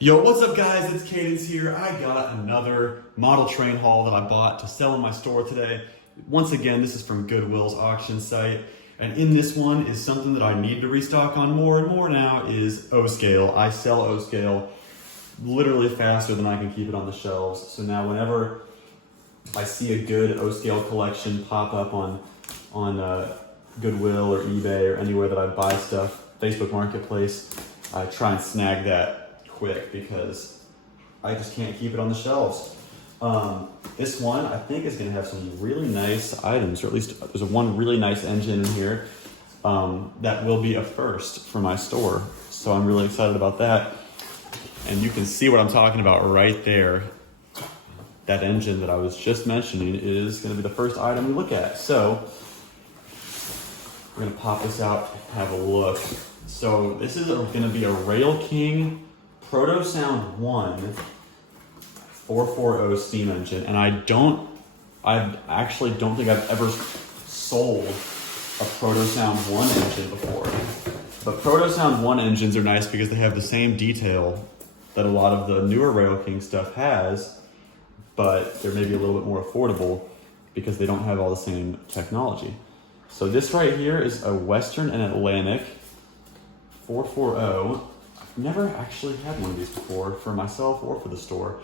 Yo, what's up guys? It's Cadence here. I got another model train haul that I bought to sell in my store today. Once again, this is from Goodwill's auction site. And in this one is something that I need to restock on more and more now is O-scale. I sell O-scale literally faster than I can keep it on the shelves. So now whenever I see a good O-scale collection pop up on Goodwill or eBay or anywhere that I buy stuff, Facebook Marketplace, I try and snag that quick because I just can't keep it on the shelves. This one I think is going to have some really nice items, or at least there's one really nice engine in here that will be a first for my store. So I'm really excited about that. And you can see what I'm talking about right there. That engine that I was just mentioning is going to be the first item we look at. So we're going to pop this out and have a look. So this is going to be a Rail King Proto Sound One 440 steam engine, and I actually don't think I've ever sold a Proto Sound One engine before. But Proto Sound One engines are nice because they have the same detail that a lot of the newer Rail King stuff has, but they're maybe a little bit more affordable because they don't have all the same technology. So this right here is a Western and Atlantic 440. Never actually had one of these before for myself or for the store.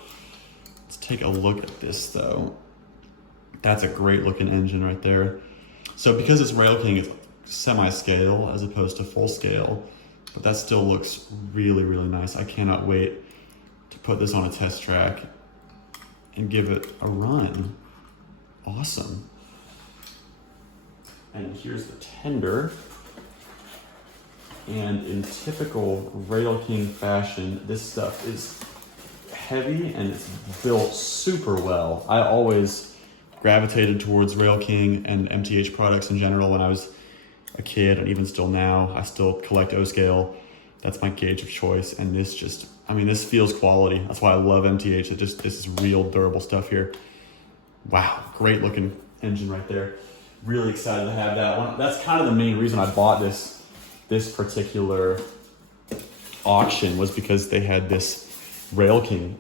Let's take a look at this though. That's a great looking engine right there. So because it's Rail King, it's semi-scale as opposed to full scale, but that still looks really, really nice. I cannot wait to put this on a test track and give it a run. Awesome. And here's the tender. And in typical Rail King fashion, this stuff is heavy and it's built super well. I always gravitated towards Rail King and MTH products in general when I was a kid, and even still now, I still collect O-scale. That's my gauge of choice. And this just, I mean, this feels quality. That's why I love MTH. This is real durable stuff here. Wow, great looking engine right there. Really excited to have that one. That's kind of the main reason I bought this particular auction, was because they had this Rail King,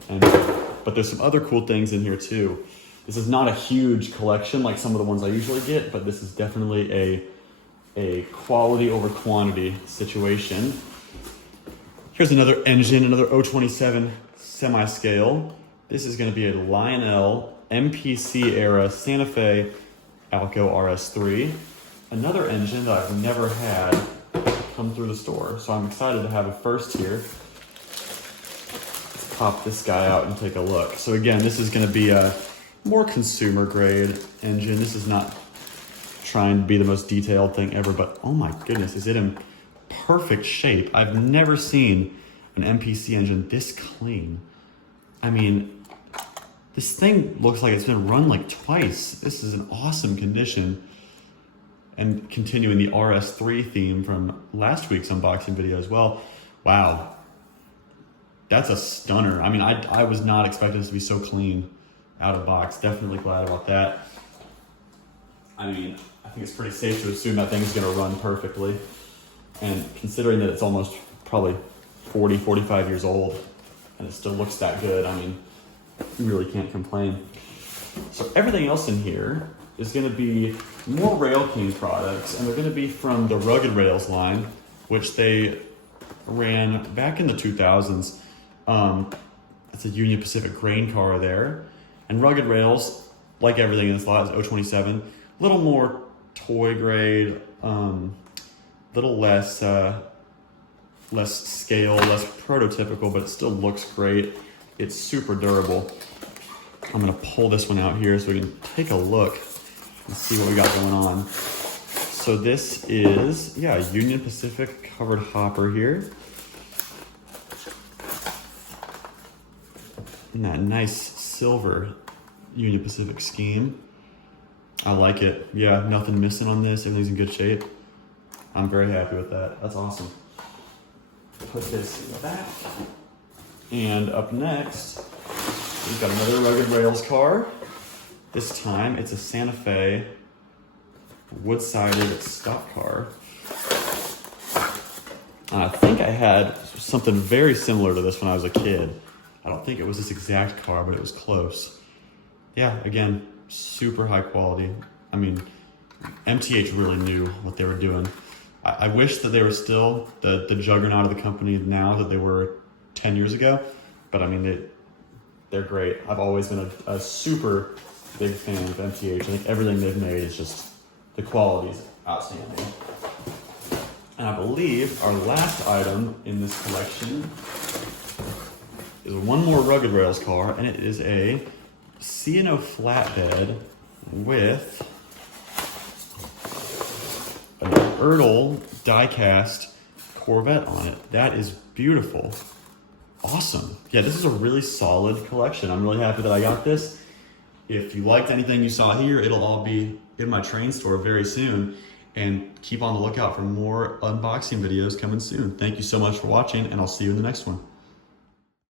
but there's some other cool things in here too. This is not a huge collection like some of the ones I usually get, but this is definitely a quality over quantity situation. Here's another engine, another 027 semi-scale. This is going to be a Lionel MPC era Santa Fe Fealkyl RS3. Another engine that I've never had come through the store, so I'm excited to have a first here. Let's pop this guy out and take a look. So again, this is going to be a more consumer grade engine. This is not trying to be the most detailed thing ever, but oh my goodness, is it in perfect shape. I've never seen an MPC engine this clean. I mean, this thing looks like it's been run like twice. This is in awesome condition. And continuing the RS3 theme from last week's unboxing video as well. Wow, that's a stunner. I mean, I was not expecting this to be so clean out of box. Definitely glad about that. I mean, I think it's pretty safe to assume that thing's gonna run perfectly. And considering that it's almost probably 40, 45 years old and it still looks that good, I mean, you really can't complain. So everything else in here is going to be more Rail King products, and they're going to be from the Rugged Rails line, which they ran back in the 2000s. It's a Union Pacific grain car there. And Rugged Rails, like everything in this lot, is 027. A little more toy grade, little less scale, less prototypical, but it still looks great. It's super durable. I'm going to pull this one out here so we can take a look and see what we got going on. So this is, yeah, Union Pacific covered hopper here. And that nice silver Union Pacific scheme. I like it. Yeah, nothing missing on this. Everything's in good shape. I'm very happy with that. That's awesome. Put this in the back. And up next, we've got another Rugged Rails car. This time it's a Santa Fe wood-sided stock car. And I think I had something very similar to this when I was a kid. I don't think it was this exact car, but it was close. Yeah, again, super high quality. I mean, MTH really knew what they were doing. I wish that they were still the juggernaut of the company now that they were 10 years ago. But I mean, they're great. I've always been a super big fan of MTH. I think everything they've made is just, the quality is outstanding. And I believe our last item in this collection is one more Rugged Rails car, and it is a CNO Flathead with an Ertl die-cast Corvette on it. That is beautiful. Awesome. Yeah, this is a really solid collection. I'm really happy that I got this. If you liked anything you saw here, it'll all be in my train store very soon. And keep on the lookout for more unboxing videos coming soon. Thank you so much for watching, and I'll see you in the next one.